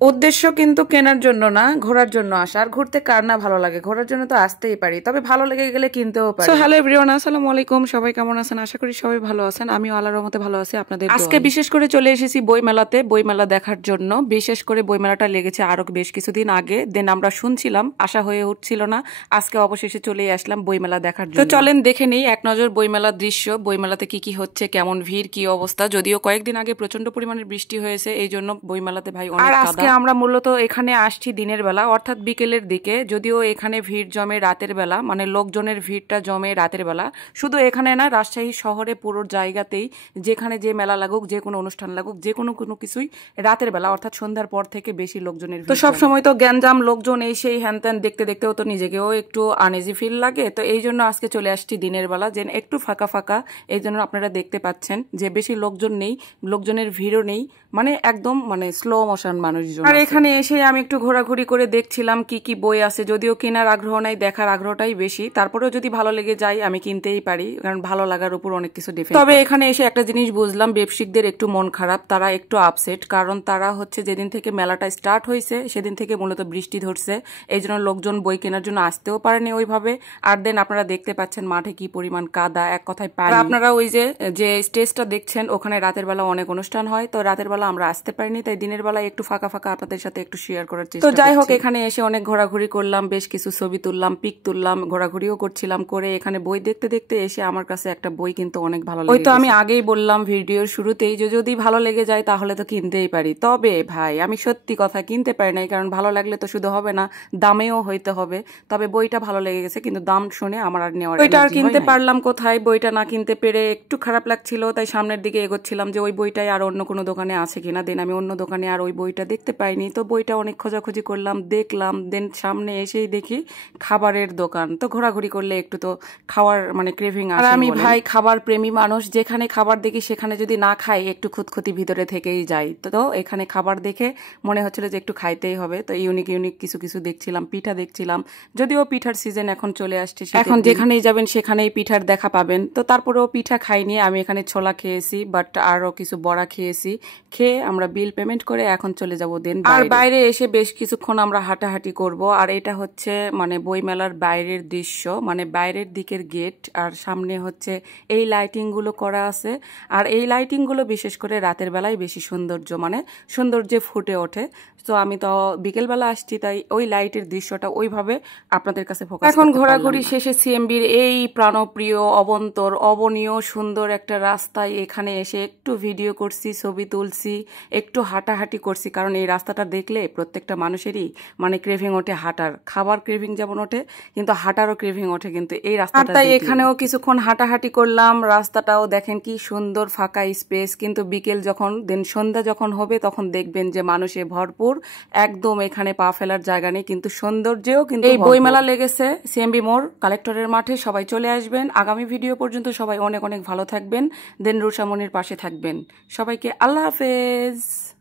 উদ্দেশ্য কিন্তু কেনার জন্য না, ঘোরার জন্য আসা। আর ঘুরতে কার না ভালো লাগে, ঘোরার জন্য তো আসতেই পারি, তবে ভালো লেগে গেলে কিনতেও পারি। হ্যালো এভরিওয়ান, আসসালামু আলাইকুম। সবাই কেমন আছেন? আশা করি সবাই ভালো আছেন। আমিও আল্লাহর রহমতে ভালো আছি আপনাদের দোয়ায়। আজকে বিশেষ করে চলে এসেছি বইমেলাতে, বইমেলা দেখার জন্য। বিশেষ করে বইমেলাটা লেগেছে আরো বেশ কিছুদিন আগে, দেন আমরা শুনছিলাম, আশা হয়ে উঠছিল না। আজকে অবশেষে চলে আসলাম বইমেলা দেখার জন্য। তো চলেন দেখে নেই এক নজর বইমেলার দৃশ্য, বইমেলাতে কি কি হচ্ছে, কেমন ভিড়, কি অবস্থা। যদিও কয়েকদিন আগে প্রচন্ড পরিমাণের বৃষ্টি হয়েছে, এই জন্য বইমেলাতে ভাই অনেক কাদা। আর আজকে আমরা মূলত এখানে আসছি দিনের বেলা, অর্থাৎ বিকেলের দিকে। যদিও এখানে ভিড় জমে রাতের বেলা, মানে লোকজনের ভিড়টা জমে রাতের বেলা। শুধু এখানে না, রাজশাহী শহরে পুরো জায়গাতেই যেখানে যে মেলা লাগুক, যে কোনো অনুষ্ঠান লাগুক, যে কোনো কোনো কিছুই রাতের বেলা অর্থাৎ সন্ধ্যার পর থেকে বেশি লোকজনের ভিড়। তো সব সময় তো গ্যাঞ্জাম, লোকজন এই সেই হ্যান ত্যান দেখতে দেখতেও তো নিজেকেও একটু আনইজি ফিল লাগে। তো এই জন্য আজকে চলে আসছি দিনের বেলা, যে একটু ফাঁকা ফাঁকা। এই জন্য আপনারা দেখতে পাচ্ছেন যে বেশি লোকজন নেই, লোকজনের ভিড়ও নেই, মানে একদম মানে স্লো মোশন মানুষজন। আর এখানে এসে আমি একটু ঘোরাঘুরি করে দেখছিলাম কি কি বই আছে। যদিও কেনার আগ্রহ নাই, দেখার আগ্রহটাই বেশি। তারপরেও যদি ভালো লেগে যায় আমি কিনতেই পারি, কারণ ভালো লাগার উপর অনেক কিছু ডিপেন্ড। তবে এখানে এসে একটা জিনিস বুঝলাম, ব্যবসায়িকদের একটু মন খারাপ, তারা একটু আপসেট। কারণ তারা হচ্ছে যেদিন থেকে মেলাটা স্টার্ট হয়েছে সেদিন থেকে মূলত বৃষ্টি ধরছে, এই জন্য লোকজন বই কেনার জন্য আসতেও পারেনি ওইভাবে। আর দেন আপনারা দেখতে পাচ্ছেন মাঠে কি পরিমাণ কাদা, এক কথায় পানি। আপনারা ওই যে স্টেজটা দেখছেন, ওখানে রাতের বেলা অনেক অনুষ্ঠান হয়, তো রাতের বেলা আমরা আসতে পারিনি, তাই দিনের বেলা একটু ফাঁকা ফাঁকা আপনাদের সাথে একটু শেয়ার করার চেষ্টা। তো যাই হোক, এখানে এসে অনেক ঘোরাঘুরি করলাম, বেশ কিছু ছবি তুললাম, পিক তুললাম, ঘোরাঘুরিও করছিলাম। করে এখানে বই দেখতে দেখতে এসে আমার কাছে একটা বই কিন্তু অনেক ভালো লাগে। ওই তো আমি আগেই বললাম ভিডিওর শুরুতেই, যে যদি ভালো লেগে যায় তাহলে তো কিনতেই পারি। তবে ভাই আমি সত্যি কথা কিনতে পারি নাই, কারণ ভালো লাগলে তো শুধু হবে না, দামেও হইতে হবে। তবে বইটা ভালো লেগে গেছে, কিন্তু দাম শুনে আমার আর নেওয়ার বইটা আর কিনতে পারলাম কোথায়। বইটা না কিনতে পেরে একটু খারাপ লাগছিল, তাই সামনের দিকে এগোচ্ছিলাম যে ওই বইটাই আর অন্য কোনো দোকানে আছে কিনা। দেন আমি অন্য দোকানে আর ওই বইটা দেখতে পাইনি, তো বইটা অনেক খোঁজাখুঁজি করলাম, দেখলাম। দেন সামনে এসেই দেখি খাবারের দোকান। তো ঘোরাঘুরি করলে একটু তো খাওয়ার মানে ক্রেভিং আসে। আর আমি ভাই খাবার প্রেমী মানুষ, যেখানে খাবার দেখি সেখানে যদি না খাই একটু খুঁতখুঁতি ভিতরে থেকেই যায়। তো এখানে খাবার দেখে মনে হচ্ছিল যে একটু খাইতেই হবে, তো ইউনিক ইউনিক কিছু কিছু দেখছিলাম, পিঠা দেখছিলাম। যদিও পিঠার সিজন এখন চলে আসছে, এখন যেখানেই যাবেন সেখানেই পিঠার দেখা পাবেন। তো তারপরেও পিঠা খাইনি, আমি এখানে ছোলা খেয়েছি, বাট আরো কিছু বড়া খেয়েছি। খেয়ে আমরা বিল পেমেন্ট করে এখন চলে যাব দেন। আর বাইরে এসে বেশ কিছুক্ষণ আমরা হাঁটাহাঁটি করব। আর এটা হচ্ছে মানে বইমেলার বাইরের দৃশ্য, মানে বাইরের দিকের গেট। আর সামনে হচ্ছে এই লাইটিং গুলো করা আছে। আর এই লাইটিং গুলো বিশেষ করে রাতের বেলায় বেশি সৌন্দর্য, মানে সৌন্দর্যে ফুটে ওঠে। তো আমি তো বিকেলবেলা আসছি, তাই ওই লাইটের দৃশ্যটা ওইভাবে আপনাদের কাছে ফোকাস। এখন ঘোরাঘুরি শেষে সিএমবির এই প্রাণপ্রিয় অবন্তর অবনীয় সুন্দর একটা রাস্তায় এখানে এসে একটু ভিডিও করছি, ছবি তুলছি, একটু হাঁটাহাঁটি করছি। কারণ এই রাস্তাটা দেখলে প্রত্যেকটা মানুষেরই মানে ক্রেভিং ওঠে হাঁটার। খাবার ক্রেভিং যেমন ওঠে, কিন্তু হাঁটারও ক্রেভিং ওঠে কিন্তু এই রাস্তাটা। তাই এখানেও কিছুক্ষণ হাঁটাহাঁটি করলাম। রাস্তাটাও দেখেন কি সুন্দর ফাঁকা স্পেস। কিন্তু বিকেল যখন দেন সন্ধ্যা যখন হবে তখন দেখবেন যে মানুষে ভরপুর, একদম এখানে পা ফেলার জায়গা নেই। কিন্তু সৌন্দর্যেও কিন্তু এই বইমেলা লেগেছে সিএমবি মোড় কালেক্টরের মাঠে। সবাই চলে আসবেন। আগামী ভিডিও পর্যন্ত সবাই অনেক অনেক ভালো থাকবেন। দেন রুষামনির পাশে থাকবেন। সবাইকে আল্লাহ হাফেজ।